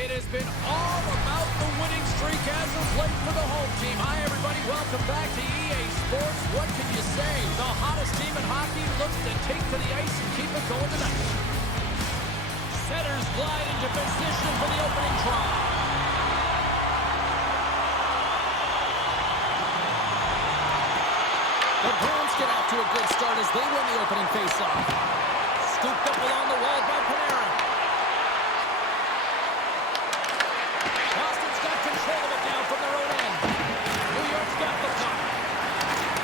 It has been all about the winning streak as of late for the home team. Hi, everybody. Welcome back to EA Sports. What can you say? The hottest team in hockey looks to take to the ice and keep it going tonight. Centers glide into position for the opening try. The Bruins get off to a good start as they win the opening faceoff. Scooped up along the wall by Panarin. Boston's got control of it now from their own end. New York's got the puck.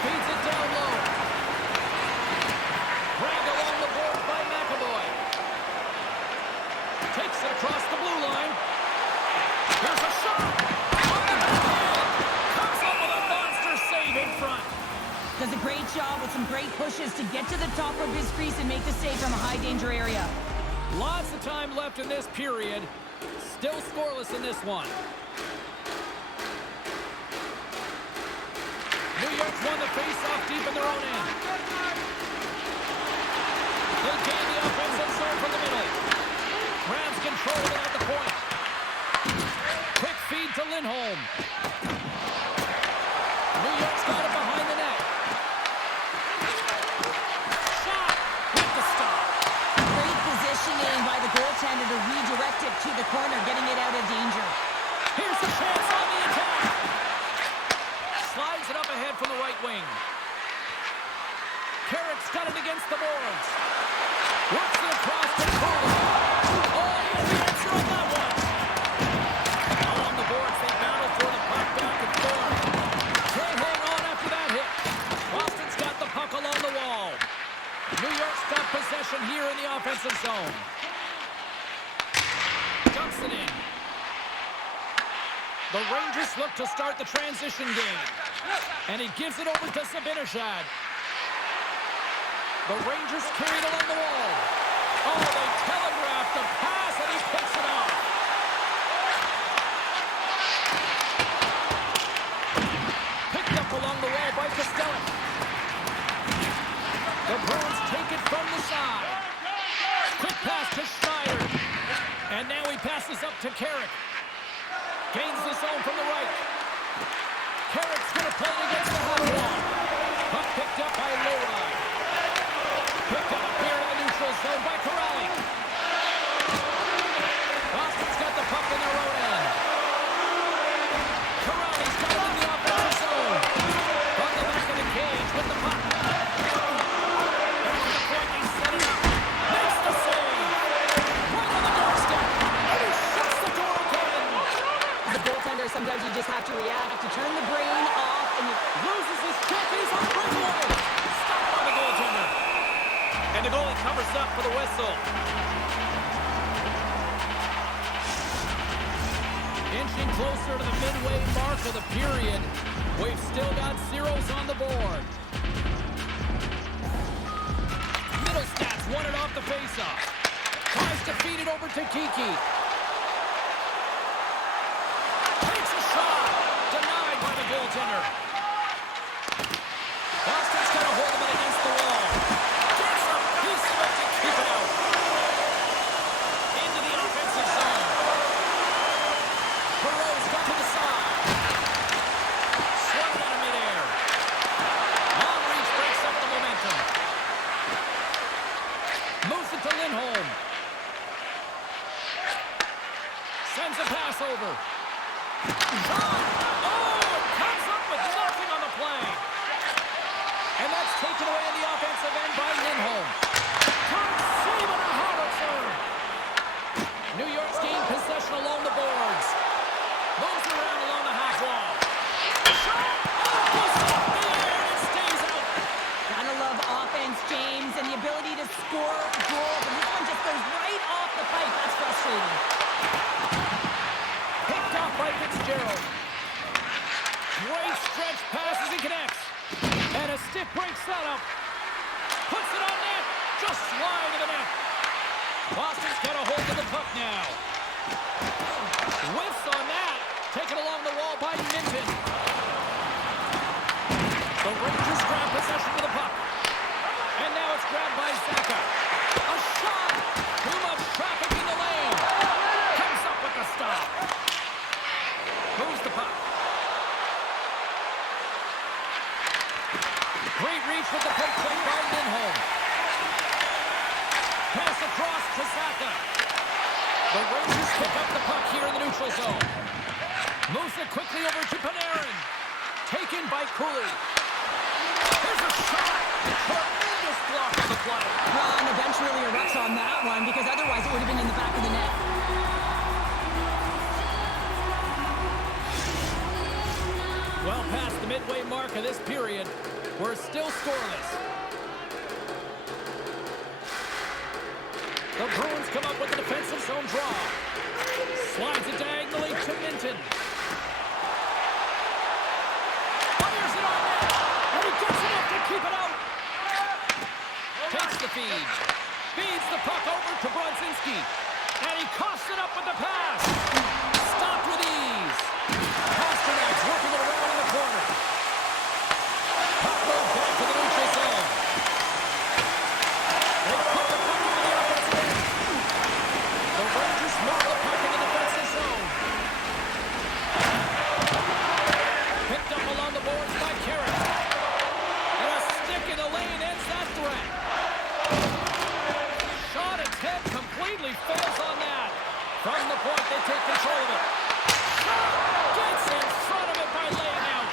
Feeds it down low. Dragged along the boards by McAvoy. Takes it across the blue line. Here's a shot. Comes up with a monster save in front. Does a great job with some great pushes to get to the top of his crease and make the save from a high-danger area. Lots of time left in this period. Still scoreless in this one. New York's won the face-off deep in their own end. They gain the offensive zone from the middle. Grabs control of it at the point. Quick feed to Lindholm. New York's got it behind the net. Shot with the stop. Great positioning by the goaltender to redirect it to the corner, getting it out of danger. Here's the chance on the attack. Slides it up ahead from the right wing. Carrick's got it against the boards. Works it across the corner. Oh, here's the answer on that one. Along the boards, they battle for the puck back and forth. Can't hang on after that hit. Boston's got the puck along the wall. New York's got possession here in the offensive zone. Dumps it in. The Rangers look to start the transition game. And he gives it over to Zibanejad. The Rangers carry it along the wall. Oh, they telegraphed the pass, and he picks it off. Picked up along the wall by Costello. The Bruins take it from the side. Quick pass to Schneider. And now he passes up to Carrick. Gains the zone from the right. Carrick's going to play it against the half wall. Puck picked up by Leroy. Picked up here in the neutral zone by Corrali. Boston's got the puck in their own end. Corrali's got it in the offensive zone. From the back of the cage with the puck. At the point, he set it up. Makes the save. Right on the doorstep. And he shuts the door again. As a goaltender, sometimes you just have to react, to turn the brain off, and you Loses his check. He's on breakaway. Stopped by the goaltender. And the goalie covers up for the whistle. Inching closer to the midway mark of the period. We've still got zeros on the board. Middlestats won it off the faceoff. Tries to feed it over to Kiki. Takes a shot. Denied by the goaltender. Boston's got a hold of it against the wall. He's supposed to keep it out. Into the offensive zone. Perot's got to the side. Swung out of midair. Long reach breaks up the momentum. Moves it to Lindholm. Sends a pass over. Shot! Oh! Comes up with nothing on the play. And that's taken away in the offensive end by Lindholm. Save on a howitzer. New York's gained possession along the boards. Moves around along the half wall. Shot! Oh, goes up the air and it stays out. gotta love offense, James, and the ability to score goals. And this one just goes right off the pipe. That's frustrating. Picked off by Fitzgerald. Great stretch pass as he connects. And a stiff breaks that up. Puts it on net. Just slide to the net. Boston's got a hold of the puck now. Whiffs on that. Taken along the wall by Minton. The Rangers grab possession of the puck. And now it's grabbed by Zaka. A shot. Too much traffic in the lane. Comes up with the stop. The Rangers pick up the puck here in the neutral zone. Moves it quickly over to Panarin. Taken by Cooley. Here's a shot. Tremendous block on the play. Well, and the bench really erupts on that one because otherwise it would have been in the back of the net. Well past the midway mark of this period, we're still scoreless. The Bruins come up with a defensive zone draw. Slides it diagonally to Minton. Fires it on net. And he gets enough to keep it out. Takes the feed. Feeds the puck over to Brodzinski. And he coughs it up with the pass. Stopped with ease. Pasternak's working it around in the corner. Puck goes back to the neutral zone. They put the puck into the offensive end. The Rangers move the puck in the defensive zone. Picked up along the boards by Carrick. And a stick in the lane ends that threat. Shot its head completely fails on that. From the point, they take control of it. Gets in front of it by laying out.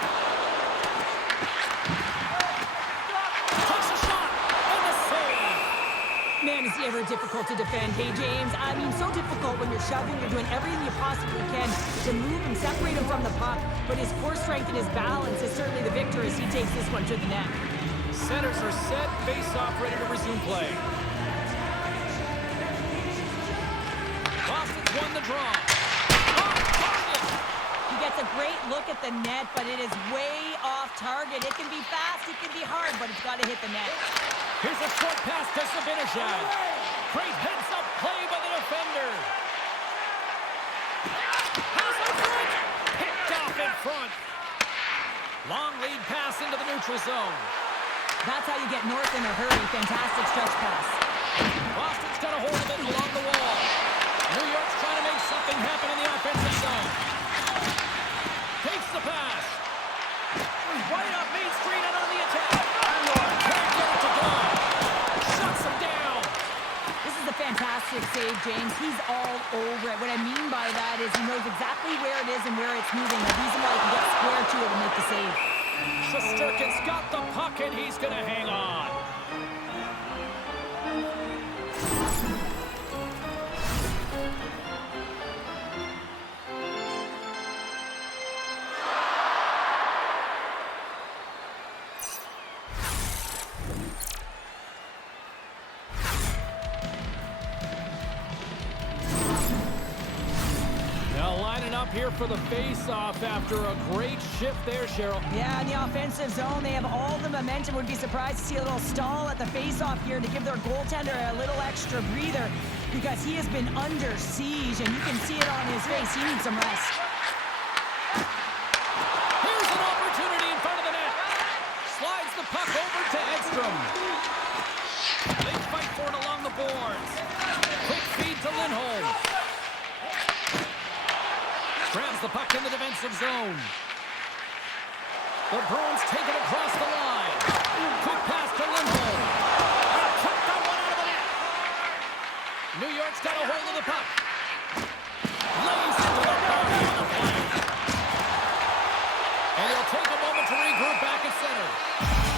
Takes a shot. And the save. Man, is he ever difficult to defend. Hey, James, I mean, so difficult when you're shoving, you're doing everything you possibly can to move and separate him from the puck, but his core strength and his balance is certainly the victor as he takes this one to the net. Centers are set, face-off ready to resume play. Boston's won the draw. Off target! He gets a great look at the net, but it is way off target. It can be fast, it can be hard, but it's got to hit the net. Here's a short pass to Zibanejad. Great heads-up play by the defender. Pass in front. Picked off in front. Long lead pass into the neutral zone. That's how you get north in a hurry. Fantastic stretch pass. Boston's got a hold of it along the wall. New York's trying to make something happen in the offensive zone. Takes the pass. Right up Main Street and on the attack. Can't get it to go. Shuts him down. This is a fantastic save, James. He's all over it. What I mean by that is he knows exactly where it is and where it's moving. The reason why he can get square to it and make the save. Shesterkin's got the puck and he's going to hang on. Here for the face-off after a great shift there, Cheryl. Yeah, in the offensive zone, they have all the momentum. Would be surprised to see a little stall at the face-off here to give their goaltender a little extra breather because he has been under siege, and you can see it on his face. He needs some rest. Here's an opportunity in front of the net. Slides the puck over to Edstrom. They fight for it along the boards. Quick feed to Lindholm. Grabs the puck in the defensive zone. The Bruins take it across the line. Quick pass to Lindholm. Cut that one out of the net. New York's got a hold of the puck. Lays into the body on the flank. And he'll take a moment to regroup back at center.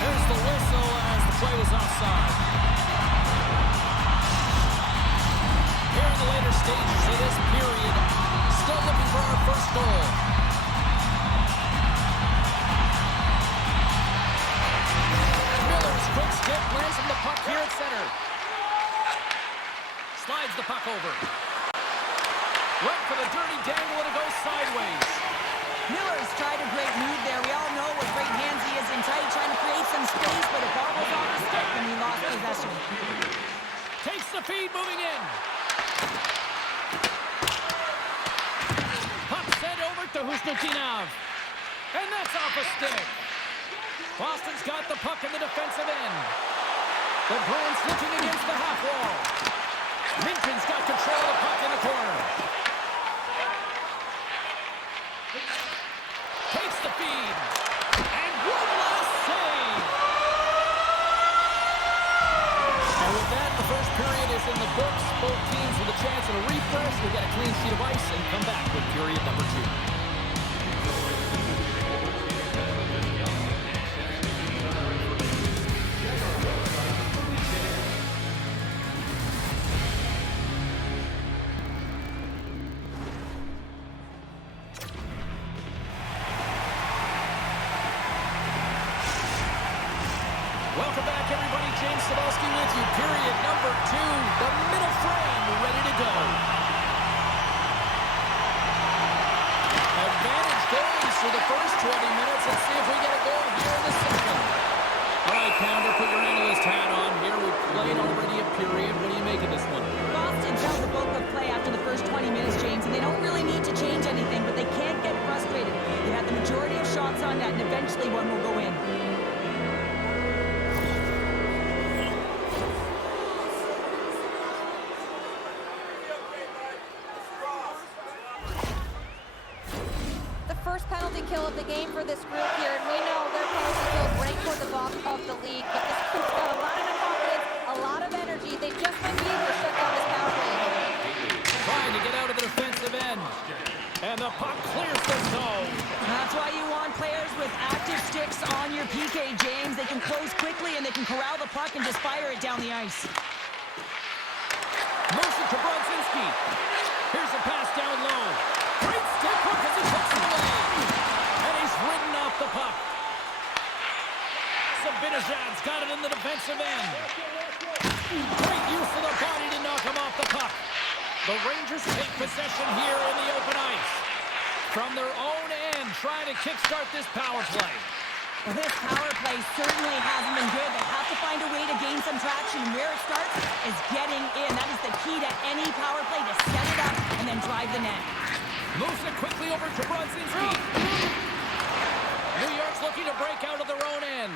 There's the whistle as the play was offside. Here in the later stages of this period, still looking for our first goal. Miller's quick skip lands from the puck here at center. Slides the puck over. Went for the dirty dangle and it goes sideways. Miller's tried a great move there. We all know what great hands he is in tight, trying to create some space, but it bobbles off the stick and he lost possession. Takes the feed, moving in. To Husnutinov. And that's off a stick. Boston's got the puck in the defensive end. The Bruins looking against the half wall. Minton's got control of the puck in the corner. Takes the feed. And one last save. And with that, the first period is in the books. Both teams with a chance at a refresh. We'll get a clean sheet of ice and come back with period number 2. Welcome back, everybody. James Cebulski with you. Period number 2. The middle frame ready to go. Advantage goes for the first 20 minutes. Let's see if we get a goal here in the second. All right, Pounder, put your analyst hat on here. We've played already a period. What do you make of this one? Boston held the bulk of play after the first 20 minutes, James, and they don't really need to change anything, but they can't get frustrated. They had the majority of shots on net, and eventually one will go in. First penalty kill of the game for this group here, and we know their penalty kills rank toward the bottom of the league, but this group's got a lot of confidence, a lot of energy. They just might be able to shut down this power play. Trying to get out of the defensive end, and the puck clears the zone. That's why you want players with active sticks on your PK, James. They can close quickly, and they can corral the puck and just fire it down the ice. Motion to Brodzinski. Here's a pass down low. Great stick hook as he puts it away. And he's ridden off the puck. Sabinajad's got it in the defensive end. Great use of the body to knock him off the puck. The Rangers take possession here in the open ice. From their own end, trying to kickstart this power play. Well, this power play certainly hasn't been good. They have to find a way to gain some traction. Where it starts is getting in. That is the key to any power play, to set it up and then drive the net. Moves it quickly over to Brodzinski. New York's looking to break out of their own end.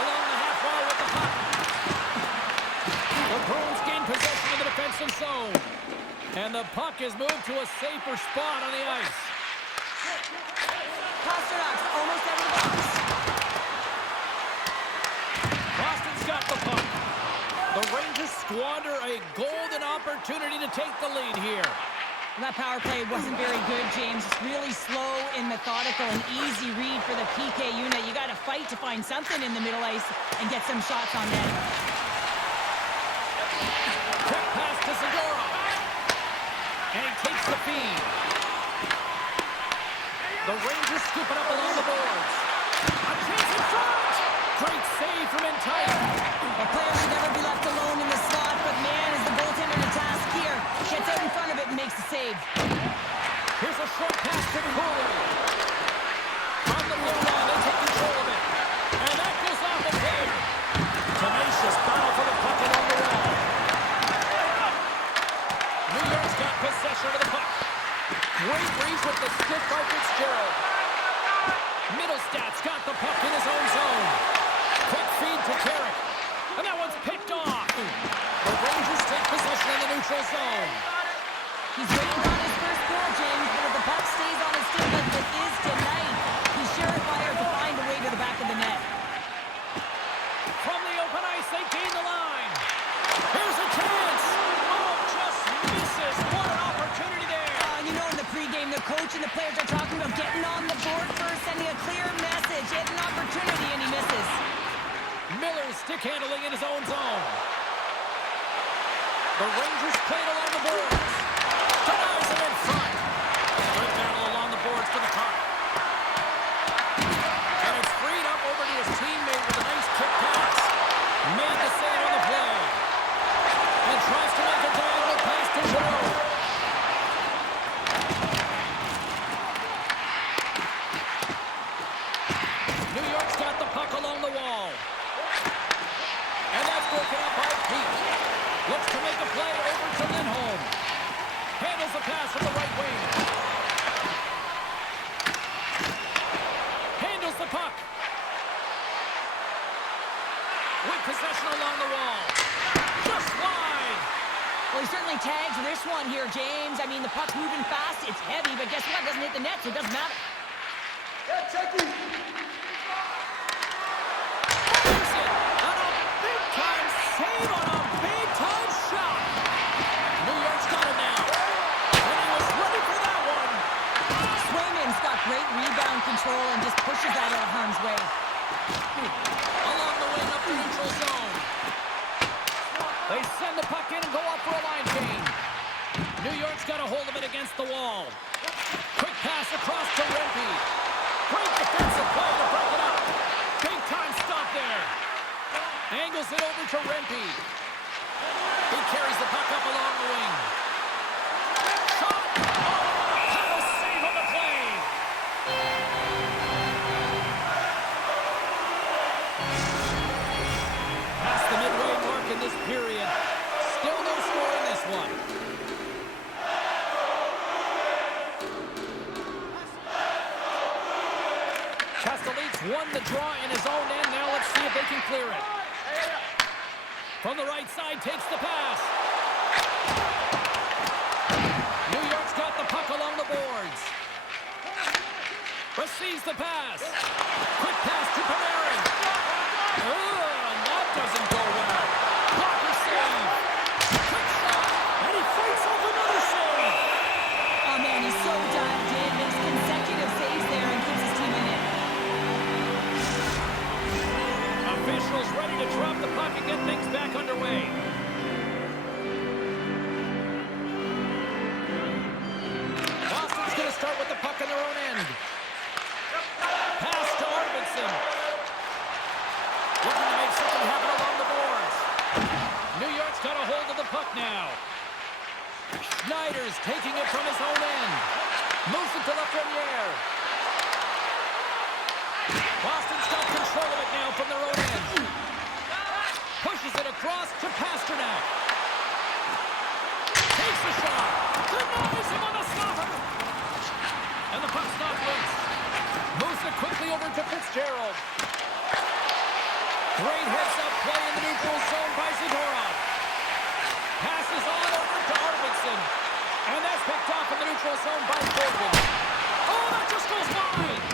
Along the half wall with the puck. The Bruins gain possession of the defensive zone. And the puck is moved to a safer spot on the ice. Pasternak's almost out of the box. Boston's got the puck. The Rangers squander a golden opportunity to take the lead here. That power play wasn't very good, James. It's really slow and methodical, an easy read for the PK unit. You got to fight to find something in the middle ice and get some shots on net. Quick pass to Segura. And he takes the feed. The Rangers scoop it up along the boards. A chance in front. Great save from Entire. A player should never be left alone in the slot, but man, is the goaltender in a task here. Gets out in front of it and makes the save. Here's a short pass to Cooley. On the blue line, they take control of it. And that goes off the player. Tenacious battle for the puck along the wall. New York's got possession of the puck. Great reach with the stick by Fitzgerald. Middlestad's got the puck in his own zone. Quick feed to Carrick. And that one's picked off. The Rangers take possession in the neutral zone. He's waiting on his first goal, James, but if the puck stays on his stick like it is tonight, he's surefire to find a way to the back of the net. From the open ice, they gain the line. Here's a chance. Oh, just misses. What an opportunity there. You know, in the pregame, the coach and the players are talking about getting on the board first, sending a clear message, getting an opportunity, and he misses. Miller stick handling in his own zone. The Rangers played along the boards. Denies it in front. Great battle along the boards for the puck. And it's freed up over to his teammate with a nice kick pass. Made the save on the play. And tries to make a diagonal pass to Giroux. New York's got the puck along the wall. And that's broken up by Pete. Looks to make a play over to Lindholm. Handles the pass from the right wing. Handles the puck. With possession along the wall. Just wide. Well, he certainly tags this one here, James. I mean, the puck's moving fast. It's heavy, but guess what? It doesn't hit the net, so it doesn't matter. Yeah, check it. On a big-time save on a big-time shot. New York's got control and just pushes that out of harm's way. Along the wing up the neutral zone. They send the puck in and go up for a line change. New York's got a hold of it against the wall. Quick pass across to Rempe. Great defensive play to break it up. Big time stop there. Angles it over to Rempe. He carries the puck up along the wing. Shot! Oh, paddle save on the play. Past the midway mark in this period. Still no score in this one. Castellites won the draw in his own end. Now let's see if they can clear it. From the right side, takes the pass. New York's got the puck along the boards. Receives the pass. Quick pass to Panarin. And that doesn't go well. Blocker save. Quick shot. And he fights off another save. Oh, man, he's so dialed in. Makes consecutive saves there and keeps his team in it. Officials ready to drop the puck and get things back underway. Boston's going to start with the puck in their own end. Pass to Arvidsson. Looking to make something happen along the boards. New York's got a hold of the puck now. Schneider's taking it from his own end. Moves it to Lafreniere. Boston's got control of it now from their own end. Pushes it across to Pasternak. Takes the shot. Denies him on the stopper. And the puck's not loose. Moves it quickly over to Fitzgerald. Great heads-up play in the neutral zone by Zadorov. Passes on over to Arvidsson. And that's picked off in the neutral zone by Bergen. Oh, that just goes wide.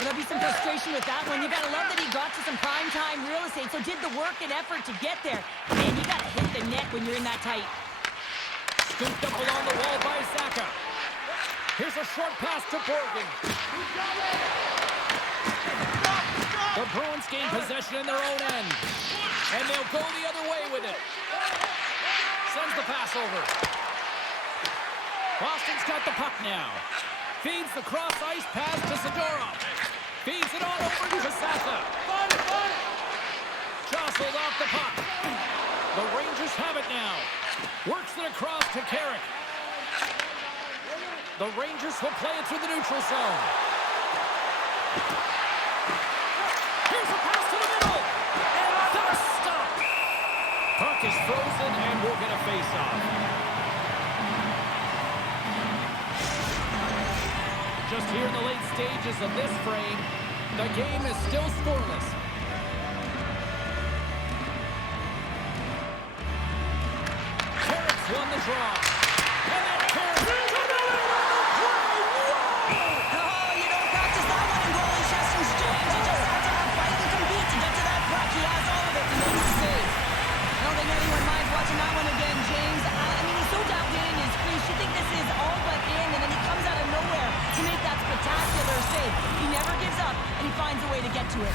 There'll be some frustration with that one. You gotta love that he got to some prime-time real estate, so did the work and effort to get there. Man, you gotta hit the net when you're in that tight. Scooped up along the wall by Zacha. Here's a short pass to Bergen. The Bruins gain possession in their own end. And they'll go the other way with it. Sends the pass over. Boston's got the puck now. Feeds the cross-ice pass to Zadorov. Feeds it on over to Zacha. Jostled off the puck. The Rangers have it now. Works it across to Carrick. The Rangers will play it through the neutral zone. Here's a pass to the middle. And that's stopped. Puck is frozen and we'll get a face-off. Just here in the late stages of this frame, the game is still scoreless. Carrick's won the draw. And that Carrick is another play. Oh, you don't practice that one in goal in Chester's James. You just have to have fight and compete to get to that puck. He has all of it and makes the save. I don't think anyone minds watching that one again, James. I mean, he's so dialed in his crease. You think this is all but in, and then he comes out of nowhere to make that spectacular save. He never gives up, and he finds a way to get to it.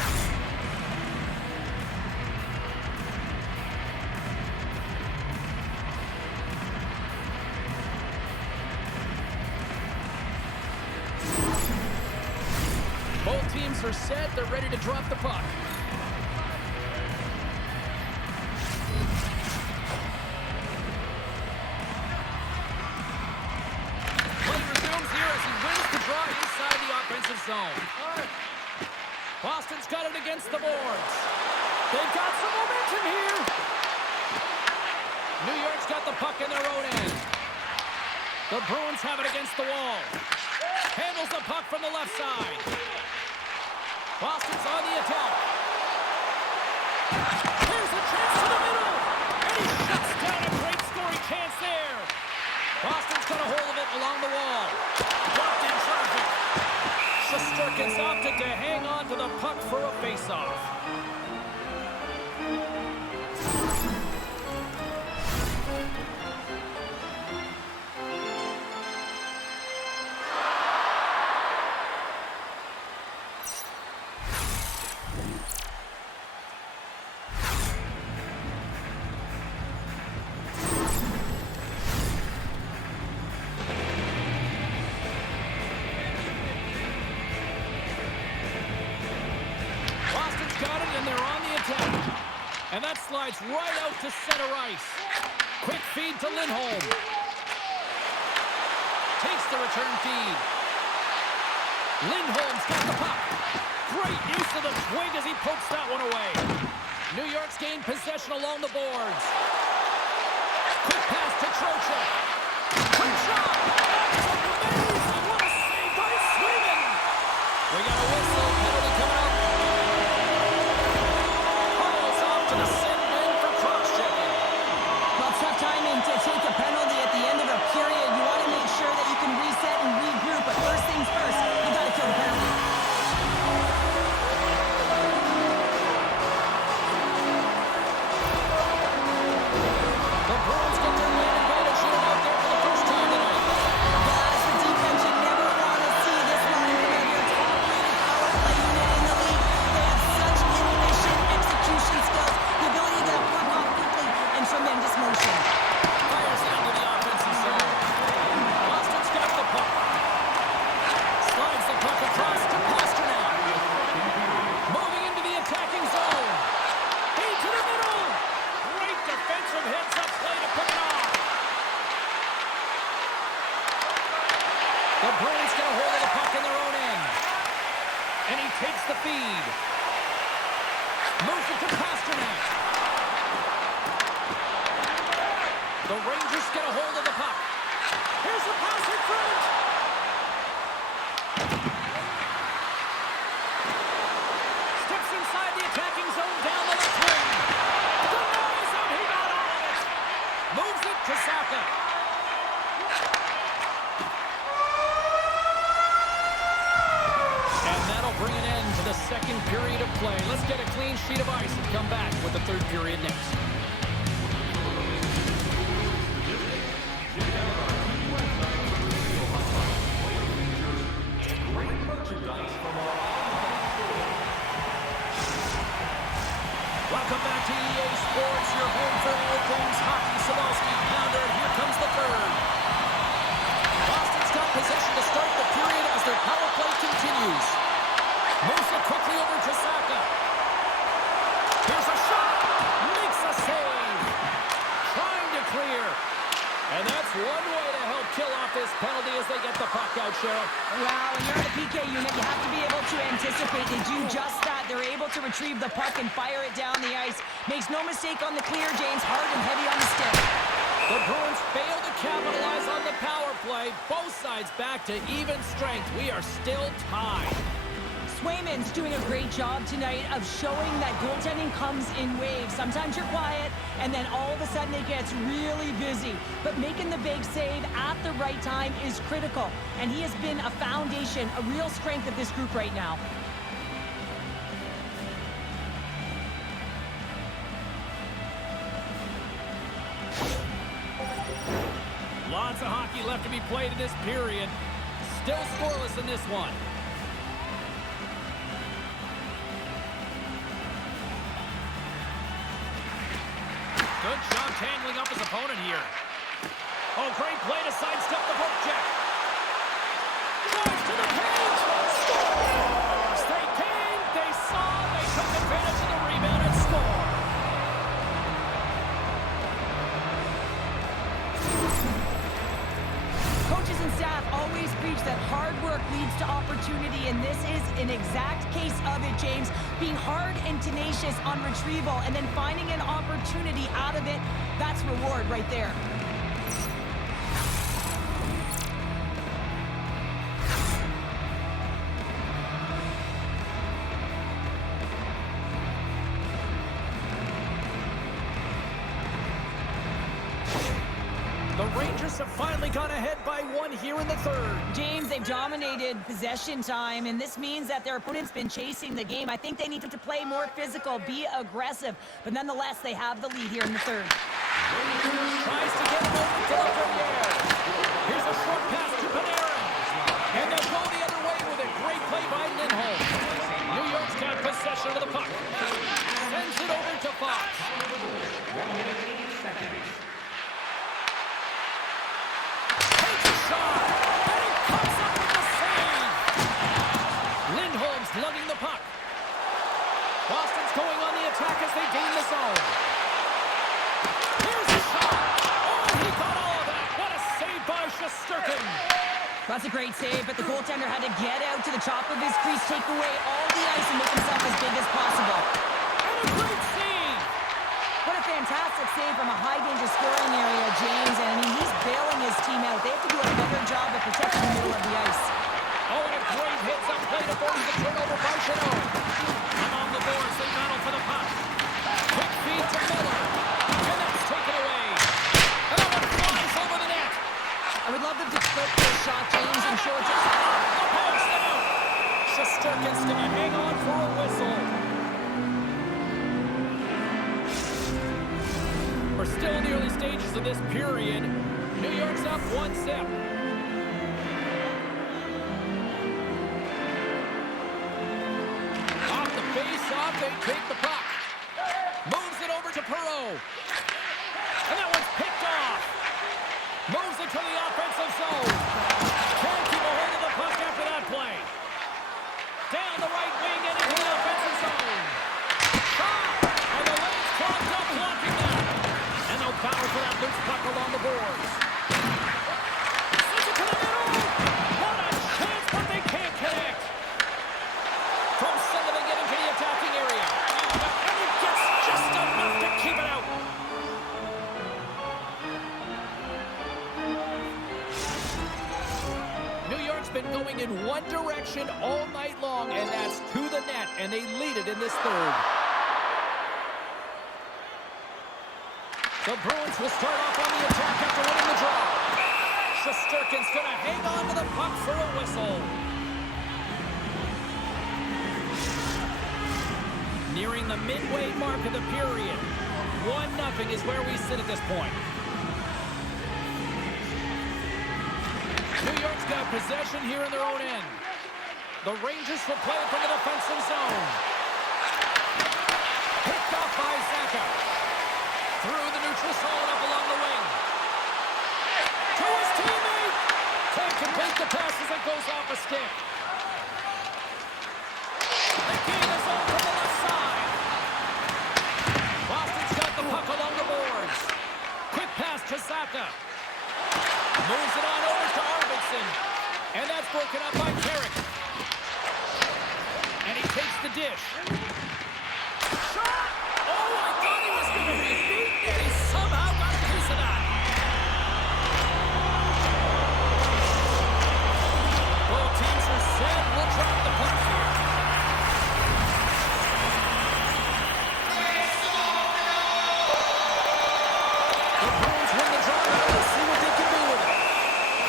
Both teams are set. They're ready to drop the puck. Play resumes here as he wins the draw inside the offensive zone. Boston's got it against the boards. They've got some momentum here. New York's got the puck in their own end. The Bruins have it against the wall. Handles the puck from the left side. Boston's on the attack. Here's a chance to the middle. And he shuts down a great scoring chance there. Boston's got a hold of it along the wall. Blocked in traffic. Shesterkin's opted to hang on to the puck for a faceoff. And that slides right out to center ice. Quick feed to Lindholm. Takes the return feed. Lindholm's got the puck. Great use of the twig as he pokes that one away. New York's gained possession along the boards. Quick pass to Trocheck. Quick shot. That's amazing. What a save by Sweden. We got a whistle. Penalty coming up. Calls off to the sin bin for cross-checking. Well, tough timing to take a penalty at the end of a period. You want to make sure that you can reset and regroup, but first things first, you got to kill the penalty. The Bruins get their man advantage here out there for the first time tonight. As the defense, you never want to see this line from your top-rated power play unit in the league. They have such efficient execution skills, the ability to get a puck off quickly, and tremendous motion. Fires it into the offensive zone. Boston's got the puck. Slides the puck across to Pasternak. Moving into the attacking zone. Into the middle. Great defensive heads-up play to pick it off. The Bruins get a hold of the puck in their own end. And he takes the feed. Moves it to Pasternak. The Rangers get a hold of the puck. Here's the pass in front. Steps inside the attacking zone down the left wing. Denies him. He got all of it. Moves it to Saka. And that'll bring an end to the second period of play. Let's get a clean sheet of ice and come back with the third period next. Welcome back to EA Sports, your home for all things hockey. Sawalski, Pounder, here comes the third. Boston's got possession to start the period as their power play continues. Moves it quickly over to Saka. Here's a shot. Makes a save. Trying to clear. And that's one way to help kill off this penalty as they get the puck out, Cheryl. Wow, when you're in a PK unit, you have to be able to anticipate. They do just that. They're able to retrieve the puck and fire it down the ice. Makes no mistake on the clear, James. Hard and heavy on the stick. The Bruins fail to capitalize on the power play. Both sides back to even strength. We are still tied. Swayman's doing a great job tonight of showing that goaltending comes in waves. Sometimes you're quiet, and then all of a sudden it gets really busy. But making the big save at the right time is critical. And he has been a foundation, a real strength of this group right now. Lots of hockey left to be played in this period. Still scoreless in this one. Good job tangling up his opponent here. Oh, great play to sidestep the hook check. Drives to the cage. Scores! They came, they saw, they took advantage of the rebound and scored. Coaches and staff always preach that hard work leads to opportunity, and this is an exact case of it, James. Being hard and tenacious on retrieval and then finding an opportunity out of it, that's reward right there. The Rangers have finally gone ahead by one here in the third. James, they've dominated possession time, and this means that their opponent's been chasing the game. I think they need to play more physical, be aggressive, but nonetheless, they have the lead here in the third. Tries to get it over to Lafreniere. Here's a short pass to Panarin. And they'll go the other way with it. Great play by Lindholm. New York's got possession of the puck. Sends it over to Fox. 1 minute, 8 seconds. Takes a shot. And he comes up with the save. Lindholm's lugging the puck. Boston's going on the attack as they gain the zone. Here's a shot. Oh, he got all of that. What a save by Shesterkin. That's a great save, but the goaltender had to get out to the top of his crease, take away all the ice, and make himself as big as possible. And a great save. What a fantastic save from a high-danger scoring area, James. And, I mean, he's bailing his team out. They have to do a better job of protecting the middle of the ice. Oh, and a great hits up play to force the turnover by Chanel. Along the boards, they battle for the puck. Quick feed to Miller. And that's taken away. And that one flies over the net. I would love them to clip this shot, James, and show it just... The puck's down. Shesterkin's going to hang on for a whistle. We're still in the early stages of this period. New York's up 1-0. Off the face-off, they take the puck. Moves it over to Perreault. And that one's picked off. Moves it to the offensive zone. Can't keep a hold of the puck after that play. Down the right wing and into the offensive zone. Shot! And the lane's clogged up, blocking that. And they'll battle for that loose puck along the boards. Sends it to the middle. What a chance, but they can't connect. From center, they get into the attacking area. And he gets just enough to keep it out. New York's been going in one direction all night long, and that's to the net, and they lead it in this third. The Bruins will start off on the attack after winning the draw. Shesterkin's going to hang on to the puck for a whistle. Nearing the midway mark of the period. 1-0 is where we sit at this point. New York's got possession here in their own end. The Rangers will play it from the defensive zone. Picked off by Zaka. Through the neutral zone up along the wing. To his teammate. Can't complete the pass as it goes off a stick. They gain the zone from the left side. Boston's got the puck along the boards. Quick pass to Zaka. Moves it on over to Arvidsson. And that's broken up by Carrick. And he takes the dish. Shot! Oh, I thought he was going to be beaten, and he somehow got a piece of that. Both teams are set. We'll drop the puck here. The Bruins win the draw. Let's see what they can do with it.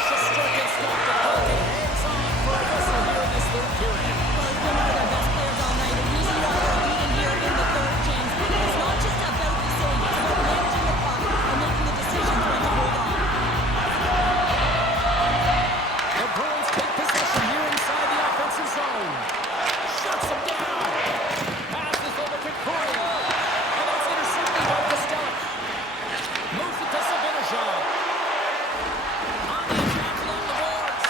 Shesterkin's got the puck and hands on for a whistle here in this third period. Well, it's been one of their best players all night. The reason why they're leading here in the third, James, it's not just about the save. It's about managing the puck and making the decisions when to hold on. The Bruins take possession here inside the offensive zone. Shuts them down. Passes over to Courier. And that's intercepted by Costello. Moves it to Sabinajad. On the attack along the boards.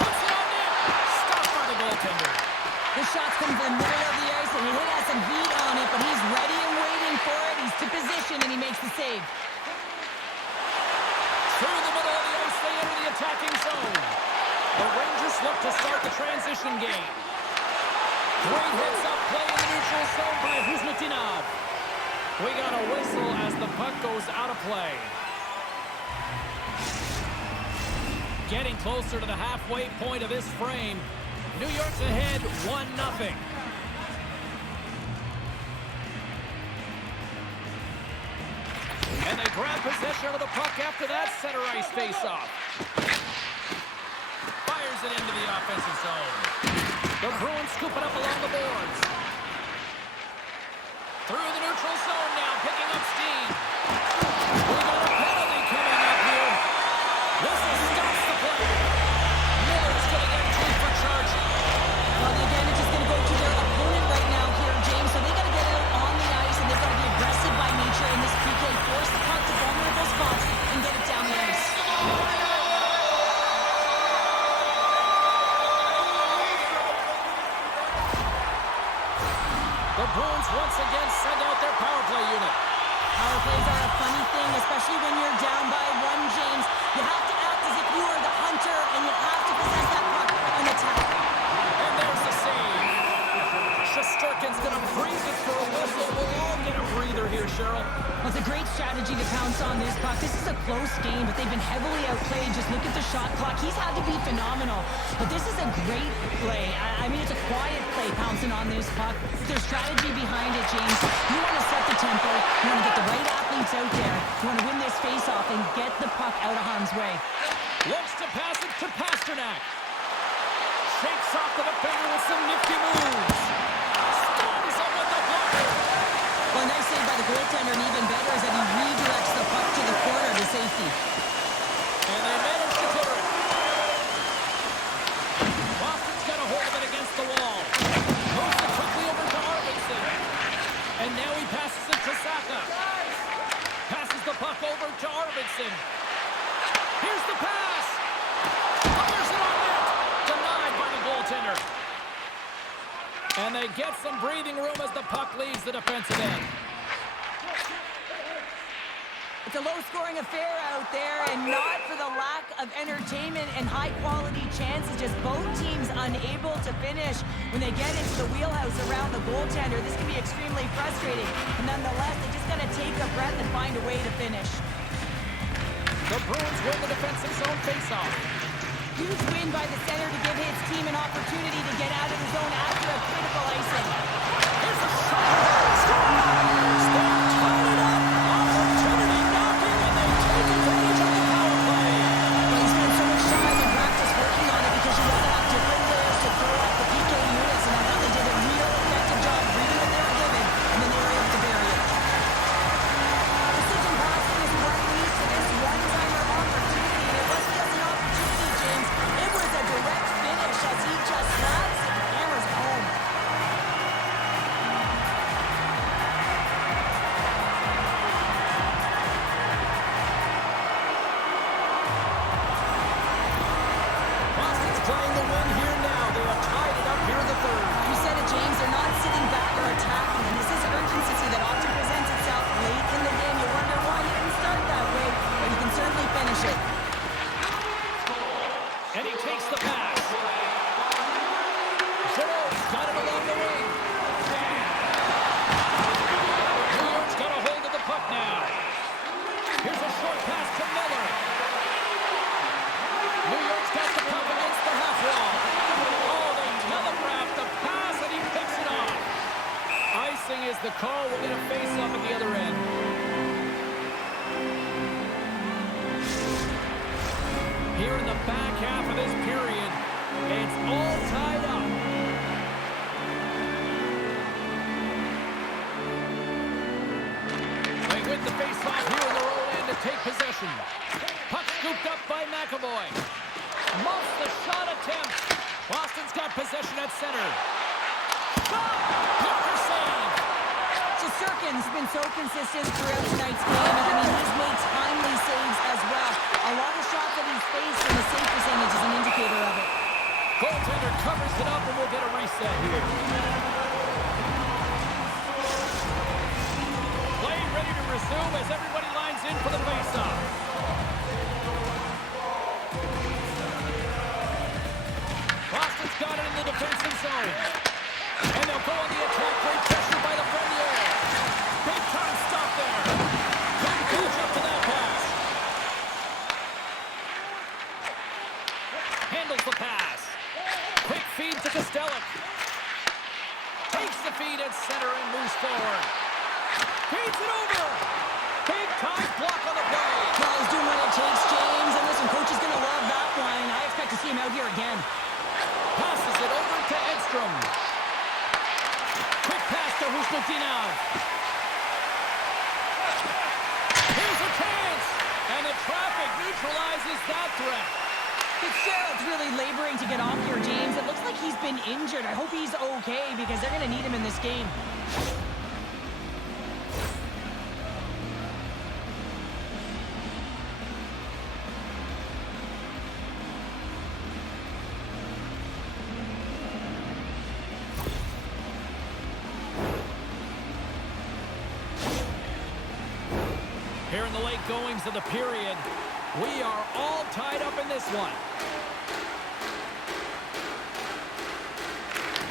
Puts it on net. Stopped by the goaltender. The shot's come from the middle of the ice, and he has some heat on it, but he's ready and waiting for it. He's to position, and he makes the save. Through the middle of the ice, they enter the attacking zone. The Rangers look to start the transition game. Great hits up play in the neutral zone by Huzmatinov. We got a whistle as the puck goes out of play. Getting closer to the halfway point of this frame. New York's ahead 1-0. And they grab possession of the puck after that center ice face-off. Fires it into the offensive zone. The Bruins scoop it up along the boards. Through the neutral zone now, picking up steam. We got a penalty coming up here. Whistle stops the play. Miller's going to get two for charging. Well, the advantage is going to go to their opponent right now here, James, so they got to get out on the ice, and they've got to be aggressive by nature in this PK. Force the puck to vulnerable spots and get it down the ice. The Bruins once again send out their power play unit. Power plays are a funny thing, especially when you're down by one, James. You have to act as if you are the hunter, and you have to possess that puck on attack. And there's the save. Shesterkin's going to freeze it for a whistle. We'll all get a breather here, Cheryl. Well, it's a great strategy to pounce on this puck. This is a close game, but they've been heavily outplayed. Just look at the shot clock. He's had to be phenomenal. But this is a great play. I mean, it's a quiet play pouncing on this puck. There's strategy behind it, James. You want to set the tempo. You want to get the right athletes out there. You want to win this face-off and get the puck out of harm's way. Looks to pass it to Pasternak. Shakes off the defender with some nifty moves. Storms up with the blocker. Well, nice save by the goaltender, and even better is that he redirects the puck to the corner to safety. And they manage to clear it. Boston's got a hold of it against the wall. Moves it quickly over to Arvidsson. And now he passes it to Saka. Passes the puck over to Arvidsson. Here's the pass. Fires it on net. Denied by the goaltender. And they get some breathing room as the puck leaves the defensive end. It's a low-scoring affair out there, and not for the lack of entertainment and high-quality chances. Just both teams unable to finish when they get into the wheelhouse around the goaltender. This can be extremely frustrating. And nonetheless, they just got to take a breath and find a way to finish. The Bruins win the defensive zone faceoff. Huge win by the center to give his team an opportunity to get out of the zone after a critical icing. Here's a shot. Scores! They tied it up. Opportunity knocking, and they take advantage of the power play. Well, he spent so much time in practice working on it because you want to have defenders to throw off the PK units, and I thought they did a real effective job reading what they were given, and then they were able to bury it. Precision passing is what leads to this one-timer opportunity, and it wasn't just an opportunity, James. It was a direct finish as he just snaps and hammers home. Boston's playing the win here now. They have tied it up here in the third. You said it, James. They're not sitting back or attacking, and this is urgency that often presents itself late in the game. You wonder why you didn't start that way, but you can certainly finish it. And he takes the pass. Giroux's got it along the wing. New York's got a hold of the puck now. Here's a short pass to Miller. New York's got the puck against the half wall. Oh, they telegraphed the pass, and he picks it off. Icing is the call. We'll get a face-off at the other end. Here in the back half of this period, it's all tied up. They win the face-off here in their own end to take possession. Puck scooped up by McAvoy. Muffs the shot attempt. Boston's got possession at center. Shot! Blocker save! Shesterkin's been so consistent throughout tonight's game, and I mean, he's made timely saves as well. A lot of shots that he's faced, and the save percentage is an indicator of it. Goaltender covers it up, and we'll get a reset here. Play ready to resume as everybody lines in for the faceoff. Boston's got it in the defensive zone. And they'll go on the attack. Great pressure by the Premier. Big time stop there. Good catch up to that pass. Handles the pass. Quick feed to Kostelic. Takes the feed at center and moves forward. Feeds it over. Big time block on the play. Well, he's doing what it takes, James, and listen, coach is going to love that one. I expect to see him out here again. Passes it over to Edstrom. Quick pass to Husnutinov. Here's a chance. And the traffic neutralizes that threat. Fitzgerald's really laboring to get off here, James. It looks like he's been injured. I hope he's okay because they're going to need him in this game. Here in the late goings of the period, we are all tied up in this one.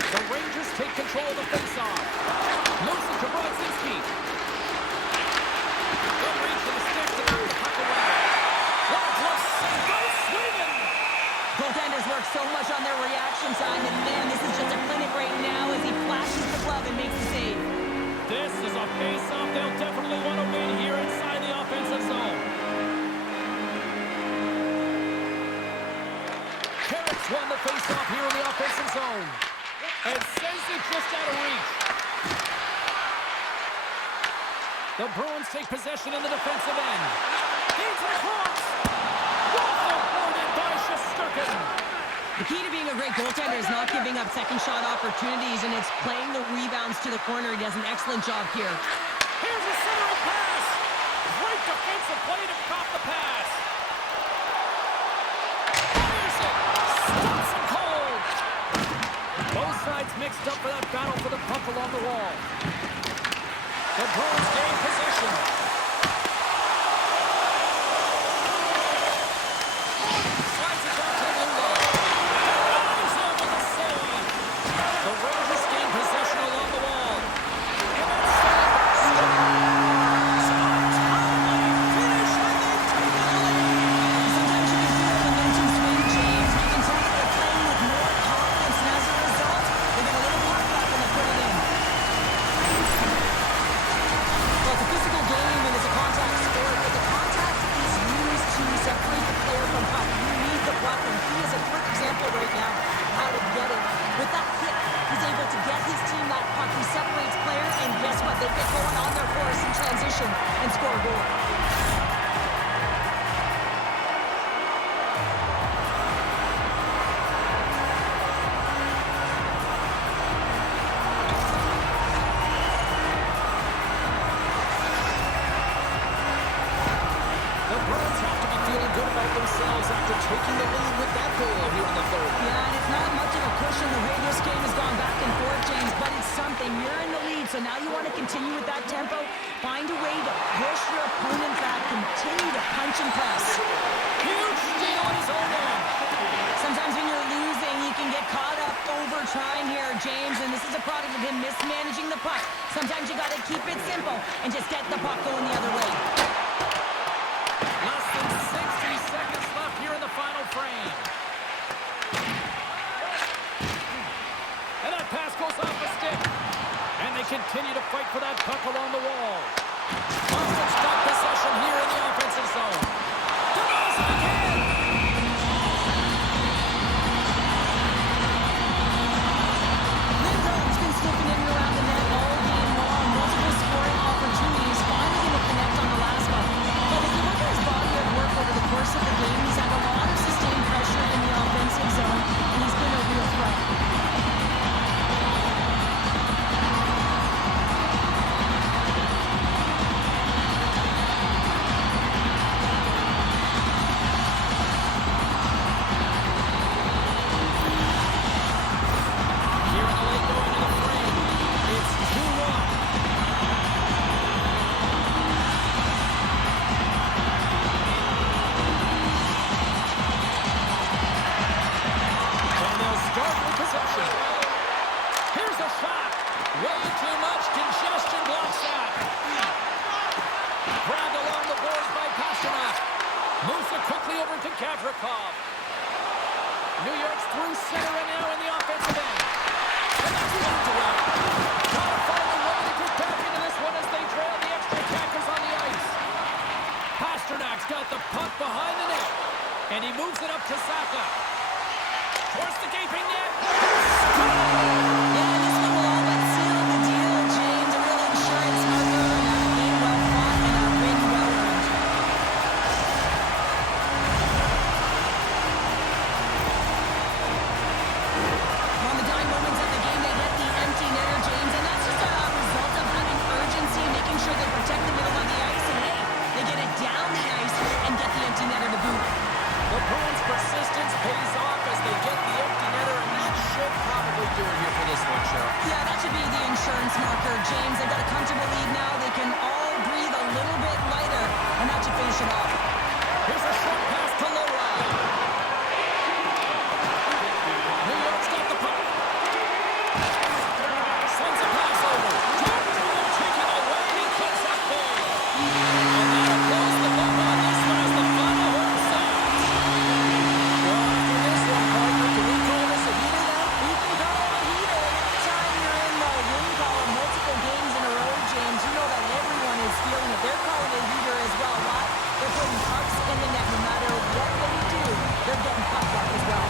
The Rangers take control of the faceoff. Moves it to Bruins. Good reach for the stick to knock the puck away. What a close save. Goes swinging. Goaltenders work so much on their reaction time, and man, this is just a clinic right now as he flashes the glove and makes the save. This is a face-off they'll definitely want to win here inside the offensive zone. Carrots won the face-off here in the offensive zone. And sends it just out of reach. The Bruins take possession in the defensive end. Gains it across. Waffle boarded by Shesterkin. The key to being a great goaltender is not giving up second shot opportunities, and it's playing the rebounds to the corner. He does an excellent job here. Here's a centering pass. Great defensive play to stop the pass. Fires it. Stops it cold. Both sides mixed up for that battle for the puck along the wall. The Bruins gain possession. Slides it down to the blue line. Over the save. The Rangers gain possession along the wall. And that's finish when they take the lead. Sometimes you can feel the momentum swing, James. You can tell that they're playing with more confidence, and as a result, they get a little puck back and they put it in. Well, it's a physical game and it's a contact sport, but the contact is used to separate the player from puck. You need the puck, and he is a perfect example right now of how to get it. With that hit, he's able to get his team that puck. He separates player, and guess what? They get going on their course in transition and score a goal. The Bruins have to be feeling good about themselves after taking the lead with that goal here in the third. Yeah, and it's not much of a cushion. The way this game has gone back and forth, James, but it's something. You're in the lead, so now you want to continue with that tempo. Find a way to push your opponent back. Continue to punch and press. Huge steal on his own end. Sometimes when you're losing, you can get caught up over trying here, James, and this is a product of him mismanaging the puck. Sometimes you got to keep it simple and just get the puck going the other way. Less than 60 seconds left here in the final frame. And that pass goes off the stick. And they continue to fight for that puck along the wall. Offense got possession here in the offensive zone. Denies it again. Lindholm's been slipping in and around the net all game long. Multiple scoring opportunities. Finally going to connect on the last one. But if you look at his body of work over the course of the game, he's had a lot of sustained pressure in the offensive zone, and he's been a real threat. Here in the late going of the frame, it's 2-1. And they'll start with possession. Here's a shot. Way too much congestion blocks that. Grabbed along the boards by Pasternak. Moves it quickly over to Gavrikov. New York's through center and now in the offensive end. And that's knocked away. Gotta find a way to get back into this one as they trail the extra attackers on the ice. Pasternak's got the puck behind the net. And he moves it up to Saka. Towards the gaping net. Yeah, this one will all but seal the deal, James. A real insurance marker, and a game well fought, and a win well earned. On the dying moments of the game, they get the empty netter, James, and that's just a result of having urgency, making sure they protect the middle of the ice, and hey, they get it down the ice and get the empty netter to boot. The Bruins' persistence pays off as they get the empty netter, and that should probably do it here for this one, Cheryl. Yeah, that should be the insurance marker, James. They've got a comfortable lead now. They can all breathe a little bit lighter. and that should finish it off. Here's a short pass to Lowry. New York's got the puck. Sends a pass over. Taken away. He cuts that ball. And that'll close the book on this one as the final horn sounds. Well, after this one, partner, can we call this a heater now? We can call it a heater. Anytime you're in the win column multiple games in a row, James, you know that everyone is feeling it. They're calling it a heater as well. Why? They're putting pucks in the net. No matter what they do, they're getting puck luck as well.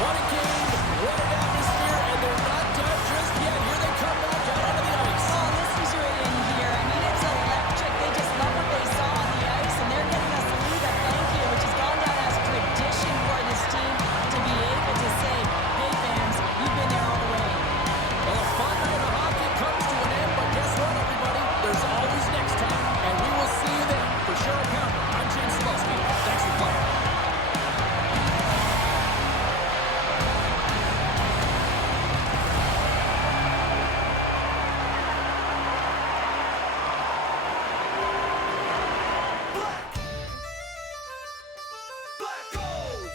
What a game, what an atmosphere, and they're not done just yet. Here they come back out onto the ice. Oh, listen to it in here. I mean, it's electric. They just love what they saw on the ice, and they're getting us to leave a thank you, which has gone down as tradition for this team to be able to say, hey, fans, you've been there all the way. Well, a fun night of hockey comes to an end, but guess what, everybody? There's always next time, and we will see you then. For Cheryl Pounder, I'm James Cebulski. Thanks for playing. Black gold!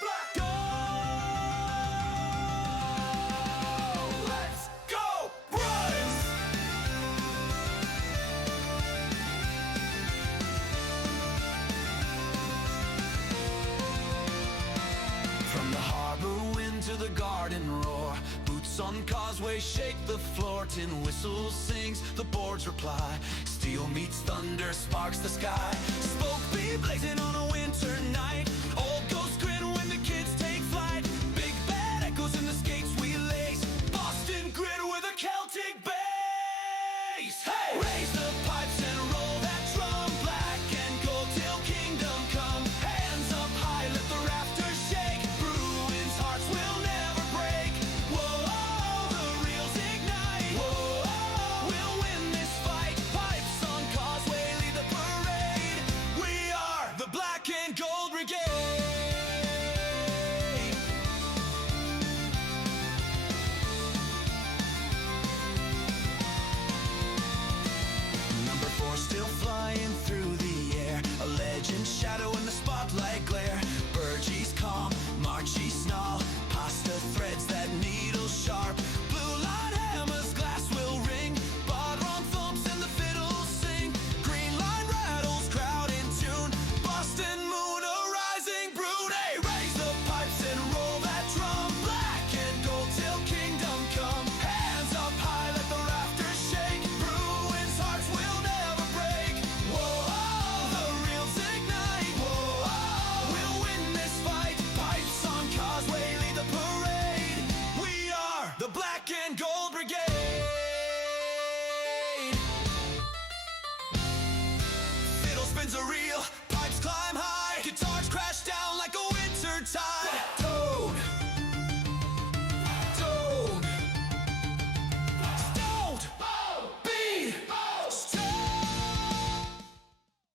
Black gold! Let's go, Bruins! From the harbor wind to the garden roar, boots on causeway shake the floor, tin whistle sings, the boards reply, steel meets thunder, sparks the sky, smoke be blazing on a winter night.